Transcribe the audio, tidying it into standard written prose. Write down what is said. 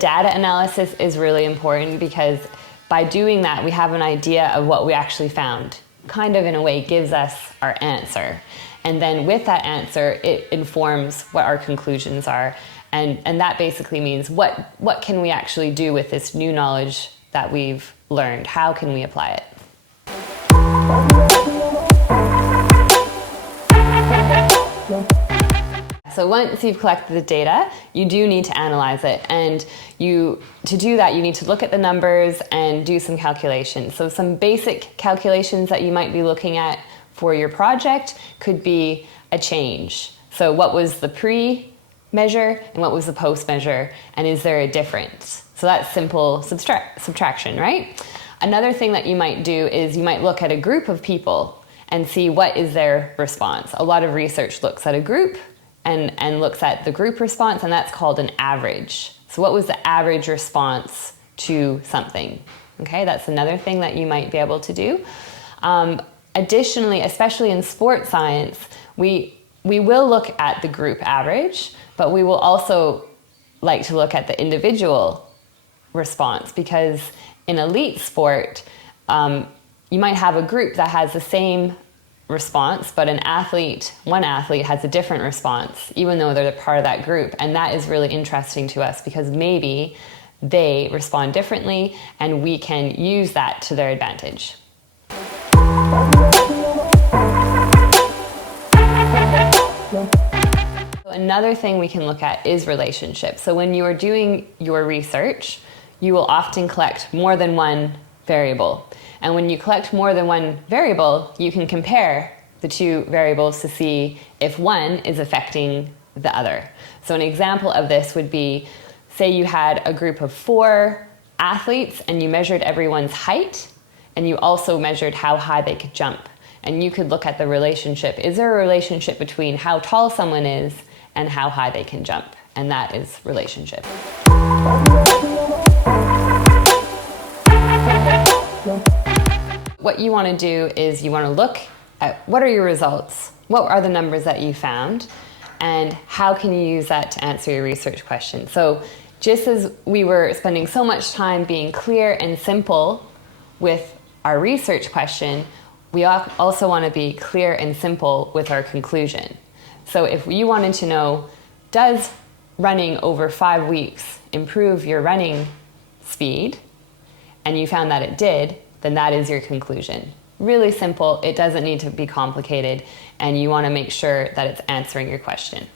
data analysis is really important because by doing that, we have an idea of what we actually found. Kind of, in a way, gives us our answer. And then with that answer, it informs what our conclusions are. And that basically means what can we actually do with this new knowledge that we've learned? How can we apply it? So once you've collected the data, you do need to analyze it. And to do that, you need to look at the numbers and do some calculations. So some basic calculations that you might be looking at for your project could be a change. So what was the pre-measure and what was the post-measure, and is there a difference? So that's simple subtraction, right? Another thing that you might do is you might look at a group of people and see what is their response. A lot of research looks at a group and looks at the group response, and that's called an average. So what was the average response to something? Okay, that's another thing that you might be able to do. Additionally, especially in sports science, we will look at the group average, but we will also like to look at the individual response, because in elite sport, you might have a group that has the same response, but one athlete has a different response, even though they're part of that group. And that is really interesting to us because maybe they respond differently and we can use that to their advantage. Another thing we can look at is relationships. So when you are doing your research, you will often collect more than one variable. And when you collect more than one variable, you can compare the two variables to see if one is affecting the other. So an example of this would be, say you had a group of 4 athletes and you measured everyone's height, and you also measured how high they could jump. And you could look at the relationship. Is there a relationship between how tall someone is and how high they can jump? And that is relationship. What you want to do is you want to look at what are your results, what are the numbers that you found, and how can you use that to answer your research question. So just as we were spending so much time being clear and simple with our research question, we also want to be clear and simple with our conclusion. So if you wanted to know, does running over 5 weeks improve your running speed, and you found that it did, then that is your conclusion. Really simple, it doesn't need to be complicated, and you want to make sure that it's answering your question.